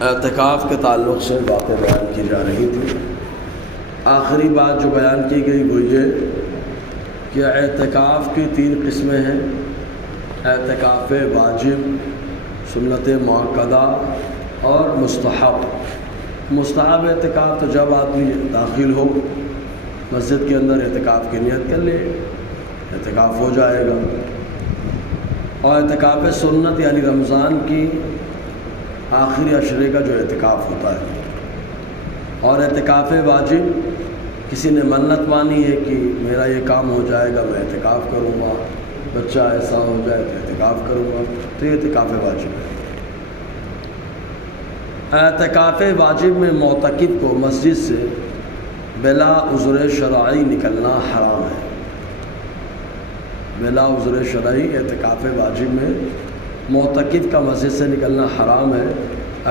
اعتکاف کے تعلق سے باتیں بیان کی جا رہی تھیں۔ آخری بات جو بیان کی گئی وہ یہ کہ اعتکاف کی 3 قسمیں ہیں: اعتکاف واجب، سنت مؤکدہ اور مستحب۔ مستحب اعتکاف تو جب آدمی داخل ہو مسجد کے اندر اعتکاف کی نیت کر لے، اعتکاف ہو جائے گا۔ اور اعتکاف سنت یعنی رمضان کی آخری عشرے کا جو اعتکاف ہوتا ہے۔ اور اعتکاف واجب، کسی نے منت مانی ہے کہ میرا یہ کام ہو جائے گا میں اعتکاف کروں گا، بچہ ایسا ہو جائے تو اعتکاف کروں گا، تو یہ اعتکاف واجب ہے۔ اعتکاف واجب میں معتکف کو مسجد سے بلا عذر شرعی نکلنا حرام ہے۔ بلا عذر شرعی اعتکاف واجب میں معتکف کا مسجد سے نکلنا حرام ہے۔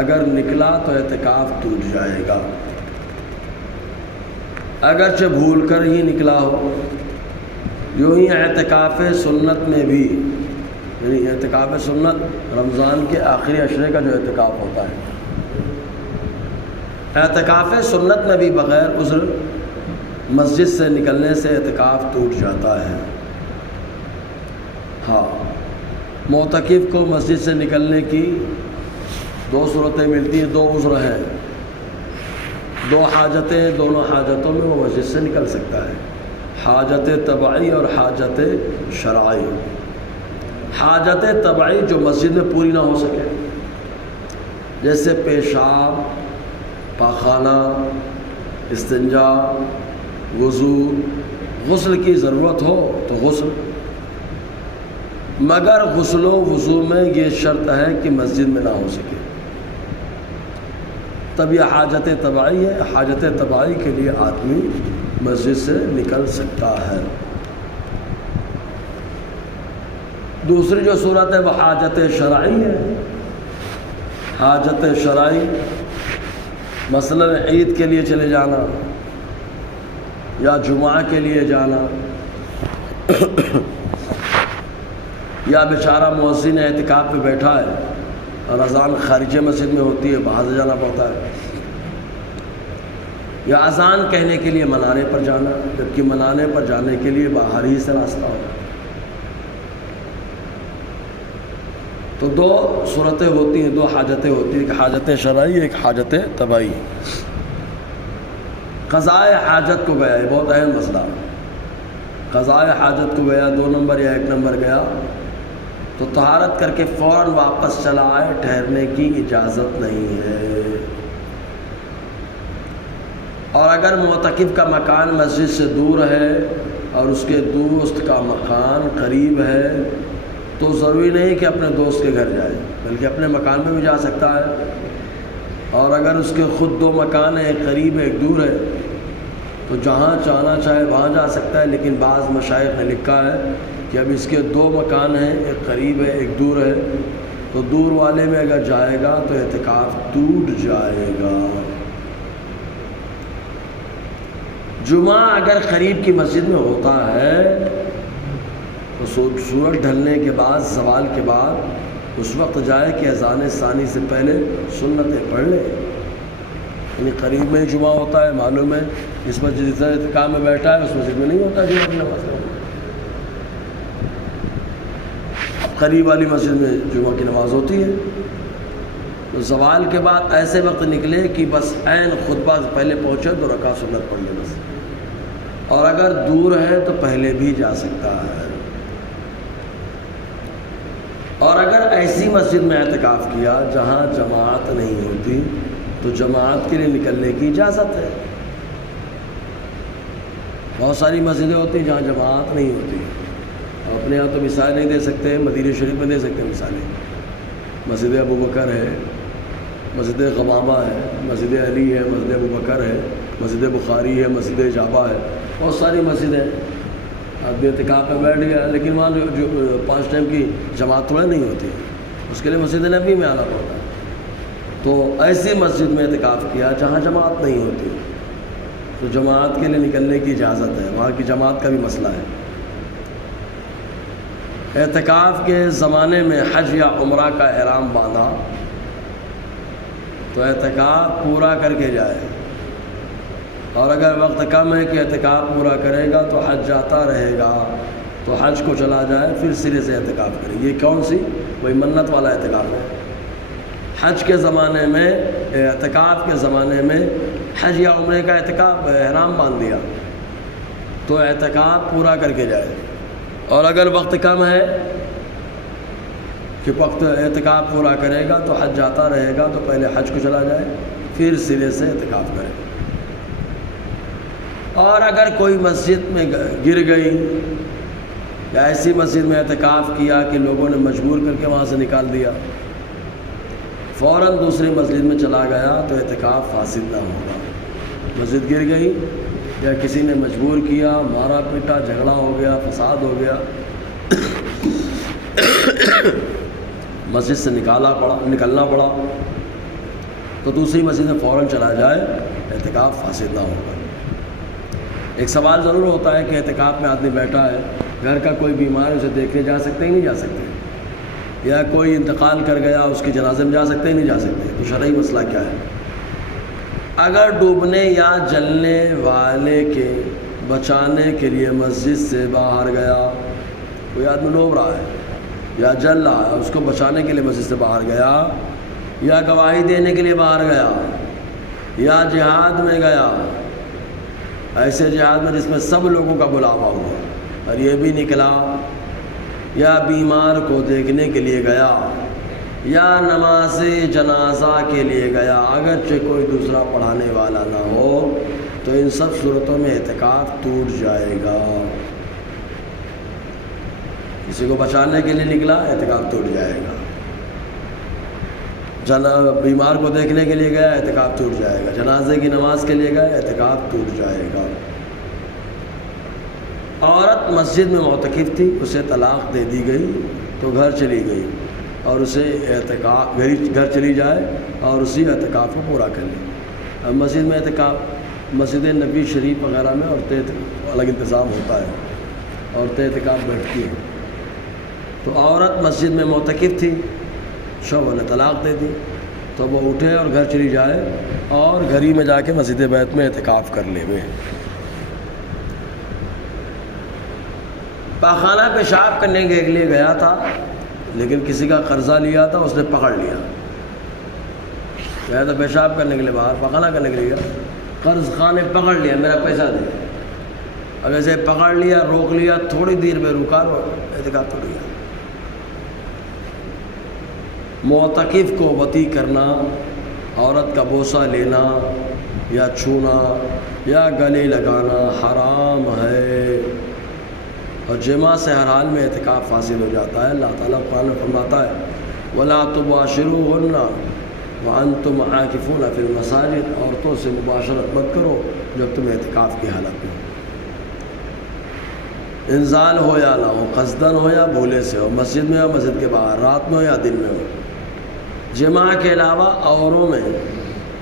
اگر نکلا تو اعتکاف ٹوٹ جائے گا، اگرچہ بھول کر ہی نکلا ہو۔ یوں ہی اعتکاف سنت میں بھی، یعنی اعتکاف سنت رمضان کے آخری عشرے کا جو اعتکاف ہوتا ہے، اعتکاف سنت میں بھی بغیر عذر مسجد سے نکلنے سے اعتکاف ٹوٹ جاتا ہے۔ ہاں، معتکف کو مسجد سے نکلنے کی 2 صورتیں ملتی ہیں، 2 عذر ہیں، 2 حاجتیں، دونوں حاجتوں میں وہ مسجد سے نکل سکتا ہے: حاجت طبعی اور حاجت شرعی۔ حاجت طبعی جو مسجد میں پوری نہ ہو سکے، جیسے پیشاب، پاخانہ، استنجا، وضو، غسل کی ضرورت ہو تو غسل، مگر غسل و وضو میں یہ شرط ہے کہ مسجد میں نہ ہو سکے، تب یہ حاجت طبعی ہے۔ حاجت طبعی کے لیے آدمی مسجد سے نکل سکتا ہے۔ دوسری جو صورت ہے وہ حاجت شرعی ہے۔ حاجت شرعی مثلا عید کے لیے چلے جانا یا جمعہ کے لیے جانا، یا بیچارہ مؤذن اعتکاف پہ بیٹھا ہے اور اذان خارج مسجد میں ہوتی ہے، باہر سے جانا پڑتا ہے، یا اذان کہنے کے لیے منارے پر جانا، جبکہ منارے پر جانے کے لیے باہر ہی سے راستہ ہو۔ تو 2 صورتیں ہوتی ہیں، 2 حاجتیں ہوتی ہیں، ایک حاجت شرعی، ایک حاجت طبعی۔ قضاء حاجت کو گیا، یہ بہت اہم مسئلہ۔ قضاء حاجت کو گیا 2 نمبر یا 1 نمبر گیا تو طہارت کر کے فوراً واپس چلا آئے، ٹھہرنے کی اجازت نہیں ہے۔ اور اگر معتکف کا مکان مسجد سے دور ہے اور اس کے دوست کا مکان قریب ہے تو ضروری نہیں کہ اپنے دوست کے گھر جائے، بلکہ اپنے مکان میں بھی جا سکتا ہے۔ اور اگر اس کے خود 2 مکان ہیں، ایک قریب ہے ایک دور ہے، تو جہاں چاہنا چاہے وہاں جا سکتا ہے۔ لیکن بعض مشائخ نے لکھا ہے کہ اب اس کے 2 مکان ہیں، ایک قریب ہے ایک دور ہے، تو دور والے میں اگر جائے گا تو اعتکاف ٹوٹ جائے گا۔ جمعہ اگر قریب کی مسجد میں ہوتا ہے تو سورج ڈھلنے کے بعد، زوال کے بعد اس وقت جائے کہ اذان ثانی سے پہلے سنتیں پڑھ لے۔ یعنی قریب میں جمعہ ہوتا ہے، معلوم ہے اس مسجد سے اعتکاف میں بیٹھا ہے، اس مسجد میں نہیں ہوتا جمعہ کی نماز۔ اب قریب والی مسجد میں جمعہ کی نماز ہوتی ہے، تو زوال کے بعد ایسے وقت نکلے کہ بس عین خطبہ سے پہلے پہنچے تو رکعت سنت پڑھ لے بس۔ اور اگر دور ہے تو پہلے بھی جا سکتا ہے۔ اور اگر ایسی مسجد میں اعتکاف کیا جہاں جماعت نہیں ہوتی تو جماعت کے لیے نکلنے کی اجازت ہے۔ بہت ساری مسجدیں ہوتی ہیں جہاں جماعت نہیں ہوتی، اپنے یہاں تو مثال نہیں دے سکتے، مدینہ شریف میں دے سکتے ہیں مثالیں۔ مسجد ابو بکر ہے، مسجد غمامہ ہے، مسجد علی ہے، مسجد ابو بکر ہے، مسجد بخاری ہے، مسجد جابہ ہے، بہت ساری مسجدیں۔ آدمی اعتکاف میں بیٹھ گیا لیکن وہاں جو 5 ٹائم کی جماعت تھوڑے نہیں ہوتی، اس کے لیے مسجد نبی میں آنا پڑتا ہے۔ تو ایسی مسجد میں اعتکاف کیا جہاں جماعت نہیں ہوتی تو جماعت کے لیے نکلنے کی اجازت ہے، وہاں کی جماعت کا بھی مسئلہ ہے۔ اعتکاف کے زمانے میں حج یا عمرہ کا احرام باندھا تو اعتکاف پورا کر کے جائے، اور اگر وقت کم ہے کہ اعتکاف پورا کرے گا تو حج جاتا رہے گا، تو حج کو چلا جائے پھر سرے سے اعتکاف کرے۔ یہ کون سی؟ وہی منت والا اعتکاف ہے۔ حج کے زمانے میں، اعتکاف کے زمانے میں حج یا عمرے کا اعتکاف احرام باندھ دیا تو اعتکاف پورا کر کے جائے، اور اگر وقت کم ہے کہ وقت اعتکاف پورا کرے گا تو حج جاتا رہے گا، تو پہلے حج کو چلا جائے پھر سرے سے اعتکاف کرے۔ اور اگر کوئی مسجد میں گر گئی یا ایسی مسجد میں اعتکاف کیا کہ لوگوں نے مجبور کر کے وہاں سے نکال دیا، فوراً دوسری مسجد میں چلا گیا تو اعتکاف فاسد نہ ہوگا۔ مسجد گر گئی یا کسی نے مجبور کیا، مارا پیٹا، جھگڑا ہو گیا، فساد ہو گیا، مسجد سے نکلنا پڑا تو دوسری مسجد میں فوراً چلا جائے، اعتکاف فاسد نہ ہوگا۔ ایک سوال ضرور ہوتا ہے کہ اعتکاف میں آدمی بیٹھا ہے، گھر کا کوئی بیمار ہے، اسے دیکھنے جا سکتے ہی نہیں جا سکتے، یا کوئی انتقال کر گیا اس کے جنازے میں جا سکتے ہی نہیں جا سکتے، تو شرعی مسئلہ کیا ہے؟ اگر ڈوبنے یا جلنے والے کے بچانے کے لیے مسجد سے باہر گیا، کوئی آدمی ڈوب رہا ہے یا جل رہا ہے، اس کو بچانے کے لیے مسجد سے باہر گیا، یا گواہی دینے کے لیے باہر گیا، یا جہاد میں گیا، ایسے جہاد میں جس میں سب لوگوں کا بلاوا ہوا اور یہ بھی نکلا، یا بیمار کو دیکھنے کے لیے گیا، یا نماز جنازہ کے لیے گیا، اگرچہ کوئی دوسرا پڑھانے والا نہ ہو، تو ان سب صورتوں میں اعتکاف ٹوٹ جائے گا۔ کسی کو بچانے کے لیے نکلا، اعتکاف ٹوٹ جائے گا۔ بیمار کو دیکھنے کے لیے گیا، اعتکاف ٹوٹ جائے گا۔ جنازے کی نماز کے لیے گیا، اعتکاف ٹوٹ جائے گا۔ عورت مسجد میں معتکف تھی، اسے طلاق دے دی گئی تو گھر چلی گئی، اور اسے اعتکاف گھر چلی جائے اور اسی اعتکاف کو پورا کر لے۔ اب مسجد میں اعتکاف، مسجد نبی شریف وغیرہ میں عورتیں الگ انتظام ہوتا ہے، عورتیں اعتکاف بیٹھتی ہیں، تو عورت مسجد میں معتکف تھی، شوہر نے طلاق دے دی، تو وہ اٹھے اور گھر چلی جائے اور گھر ہی میں جا کے مسجد بیت میں اعتکاف کر لے ہوئے۔ پاخانہ پیشاب کرنے کے لیے گیا تھا، لیکن کسی کا قرضہ لیا تھا، اس نے پکڑ لیا، گیا تھا پیشاب کرنے کے لیے باہر، پاخانہ کرنے کے لیے گیا، قرض خواہ نے پکڑ لیا، میرا پیسہ دے، اب ایسے پکڑ لیا، روک لیا، تھوڑی دیر میں رکا، اعتکاف ٹوٹ گیا۔ معتکف کو وطی کرنا، عورت کا بوسہ لینا یا چھونا یا گلے لگانا حرام ہے، اور جماع سے ہر حال میں اعتکاف حاصل ہو جاتا ہے۔ اللہ تعالیٰ قرآن میں فرماتا ہے وَلَا تُبَاشِرُوهُنَّ وَأَنْتُمْ عَاكِفُونَ فِي الْمَسَاجِدِ، عورتوں سے مباشرت مت کرو جب تم اعتکاف کی حالت میں ہو، انزال ہو یا نہ ہو، قصدن ہو یا بھولے سے ہو، مسجد میں ہو، مسجد کے باہر، رات میں ہو یا دن میں ہو۔ جماع کے علاوہ عوروں میں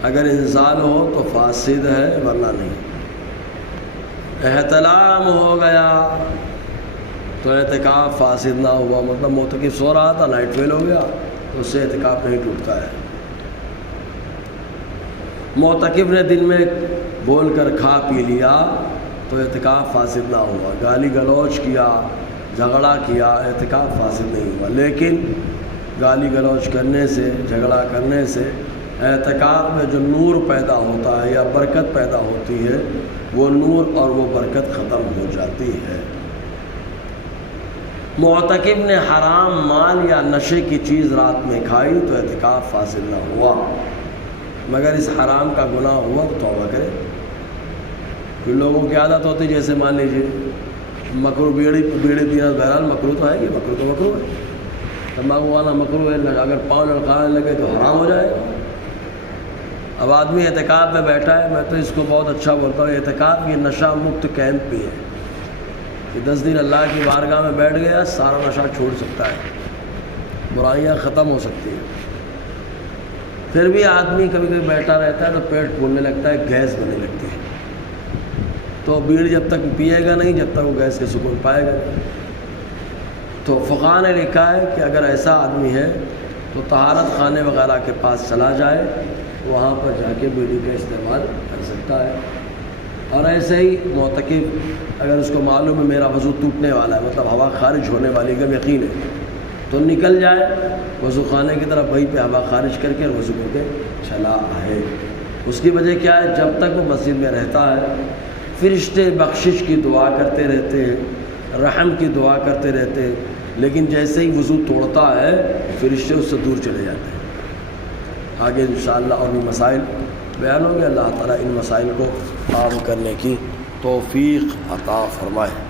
اگر انزال ہو تو فاسد ہے، ورنہ نہیں۔ احتلام ہو گیا تو اعتکاف فاسد نہ ہوا، مطلب معتکف سو رہا تھا، نائٹ فیل ہو گیا تو اس سے اعتکاف نہیں ٹوٹتا ہے۔ معتکف نے دن میں بول کر کھا پی لیا تو اعتکاف فاسد نہ ہوا، گالی گلوچ کیا، جھگڑا کیا، اعتکاف فاسد نہیں ہوا۔ لیکن گالی گلوچ کرنے سے، جھگڑا کرنے سے اعتکاف میں جو نور پیدا ہوتا ہے یا برکت پیدا ہوتی ہے، وہ نور اور وہ برکت ختم ہو جاتی ہے۔ معتکف نے حرام مال یا نشے کی چیز رات میں کھائی تو اعتکاف فاسد نہ ہوا، مگر اس حرام کا گناہ ہوا تو توبہ کرے۔ پھر لوگوں کی عادت ہوتی، جیسے مان لیجیے مکرو بیڑی پینا، بہرحال مکرو تو ہے، یہ مکرو تو مکرو ہے، تمباکو والا مکرو ہے، اگر پاؤں لڑکانے لگے تو حرام ہو جائے گا۔ اب آدمی اعتکاف میں بیٹھا ہے، میں تو اس کو بہت اچھا بولتا ہوں، اعتکاف یہ نشہ مکت کیمپ بھی ہے کہ 10 دن اللہ کی بارگاہ میں بیٹھ گیا، سارا نشہ چھوڑ سکتا ہے، برائیاں ختم ہو سکتی ہیں۔ پھر بھی آدمی کبھی کبھی بیٹھا رہتا ہے تو پیٹ پھولنے لگتا ہے، گیس بننے لگتی ہے، تو بیڑی جب تک پیے گا نہیں جب تک وہ گیس کے سکون پائے گا۔ تو فقہ نے لکھا ہے کہ اگر ایسا آدمی ہے تو طہارت خانے وغیرہ کے پاس چلا جائے وہاں پر جا کے بیڑی کا استعمال کر سکتا ہے۔ اور ایسے ہی معتکف اگر اس کو معلوم ہے میرا وضو ٹوٹنے والا ہے، مطلب ہوا خارج ہونے والی کا یقین ہے، تو نکل جائے وضو خانے کی طرف، وہیں پہ ہوا خارج کر کے وضو کر کے چلا آئے۔ اس کی وجہ کیا ہے؟ جب تک وہ مسجد میں رہتا ہے فرشتے بخشش کی دعا کرتے رہتے ہیں، رحم کی دعا کرتے رہتے ہیں، لیکن جیسے ہی وضو توڑتا ہے فرشتے اس سے دور چلے جاتے ہیں۔ آگے انشاءاللہ اور بھی مسائل بیان ہوں گے۔ اللہ تعالیٰ ان مسائل کو عام کرنے کی توفیق عطا فرمائے۔